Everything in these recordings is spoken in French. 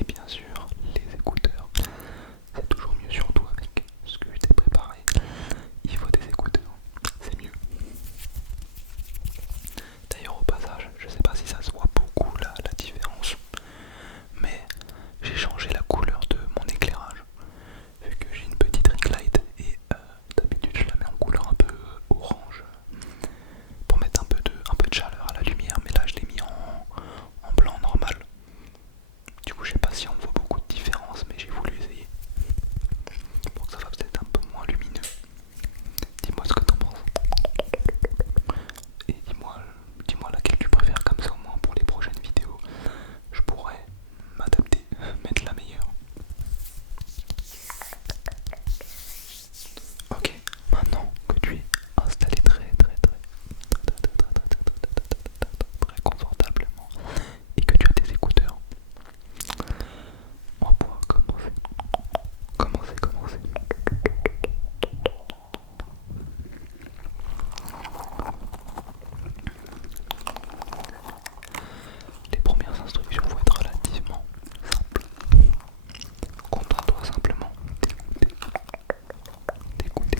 Et bien sûr, les écouteurs. C'est toujours mieux, surtout avec ce que je t'ai préparé. Il faut des écouteurs, c'est mieux. D'ailleurs, au passage, je sais pas si ça se voit beaucoup la différence, mais j'ai changé la couleur de mon éclairage. Vu que j'ai une petite ring light et d'habitude je la mets en couleur un peu orange pour mettre un peu de chaleur à la lumière, mais là je l'ai mis en blanc normal. Du coup, je sais pas si on voit beaucoup de différence, mais j'ai voulu essayer. Pour que ça fasse peut-être un peu moins lumineux. Dis-moi ce que t'en penses. Et dis-moi laquelle tu préfères, comme ça au moins pour les prochaines vidéos, je pourrais m'adapter, mettre la meilleure. Ok, maintenant que tu es installé très confortablement et que tu as tes écouteurs, on va pouvoir commencer. Les premières instructions vont être relativement simples. Contente-toi simplement d'écouter.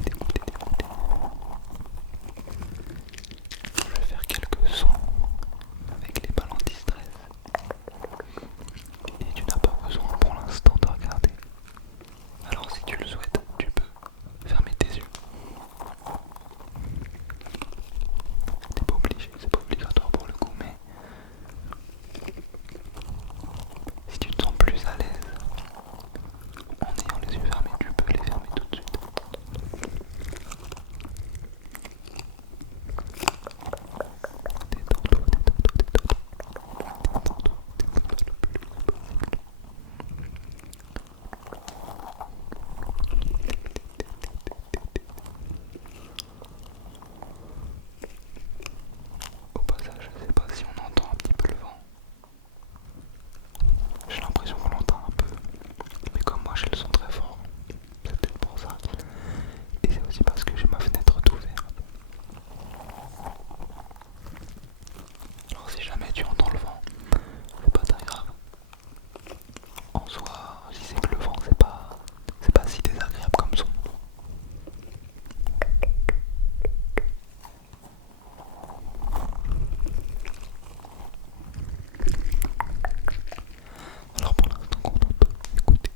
Je vais faire quelques sons avec les balles anti-stress et tu n'as pas besoin pour l'instant de regarder. Alors si tu le souhaites, tu peux fermer tes yeux. T'es pas obligé, c'est pas obligatoire pour le coup, mais si tu te sens plus à l'aise en ayant les yeux fermés, tu peux les fermer tout de suite. Détends-toi. Au passage, je sais pas si on entend un petit peu le vent. J'ai l'impression qu'on l'entend un peu, mais comme moi j'ai le son très fort, c'est peut-être pour ça. Et c'est aussi parce que j'ai ma fenêtre d'ouverte. Alors si jamais tu entends le vent, c'est pas très grave. En soi, si c'est que le vent, c'est pas si désagréable comme son. Alors pour l'instant, contente-toi d'écouter.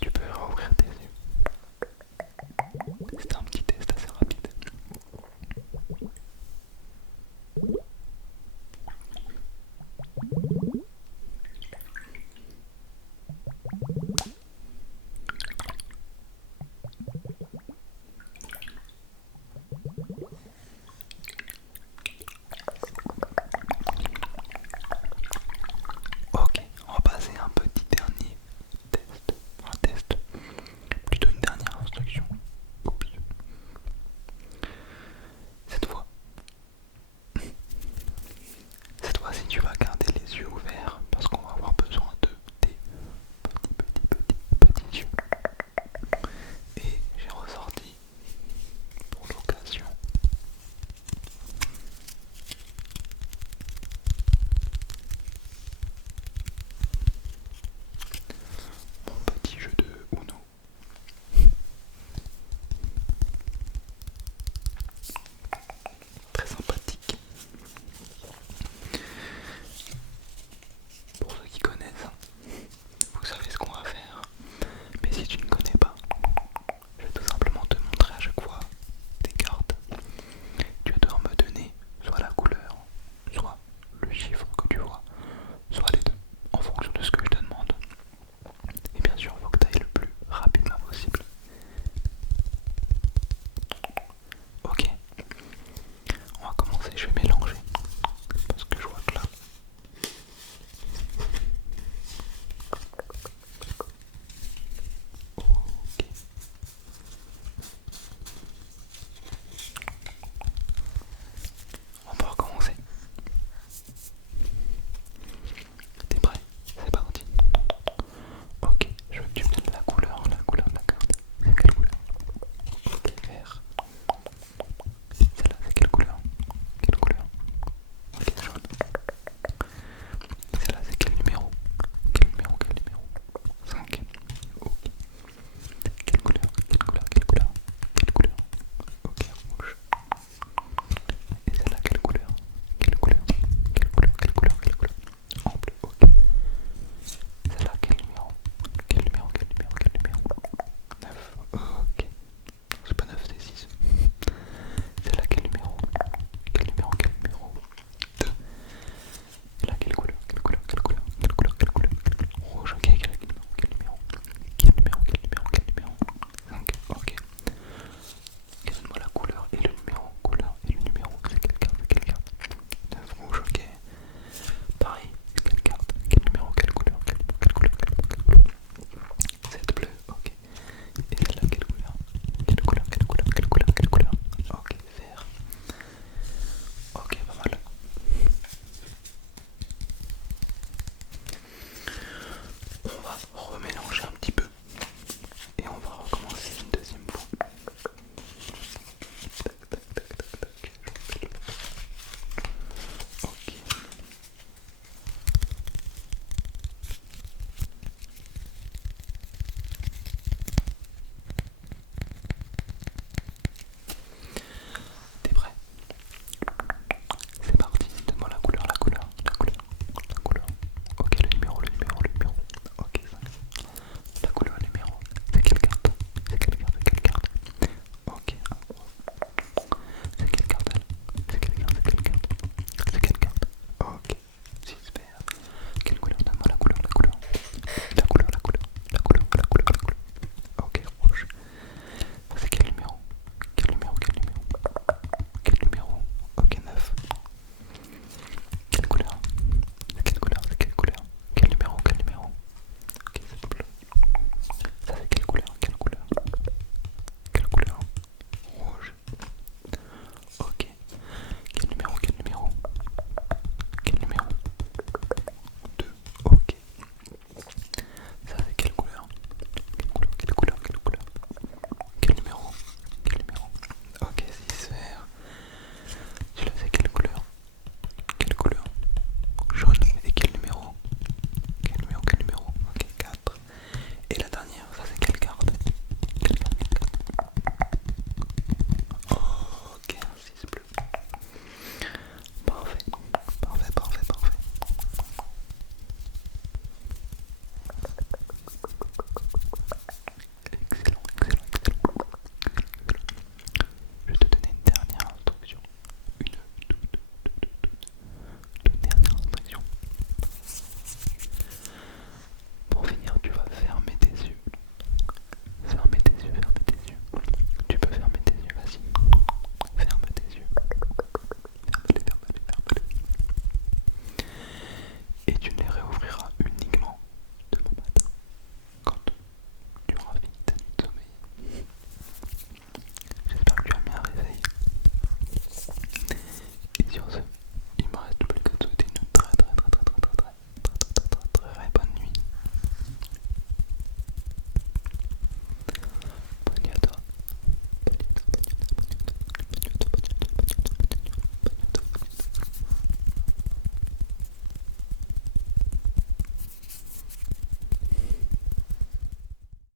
Tu peux rouvrir tes yeux. C'était un petit test assez rapide. Ok, on va passer à un petit dernier et tu ne les réouvres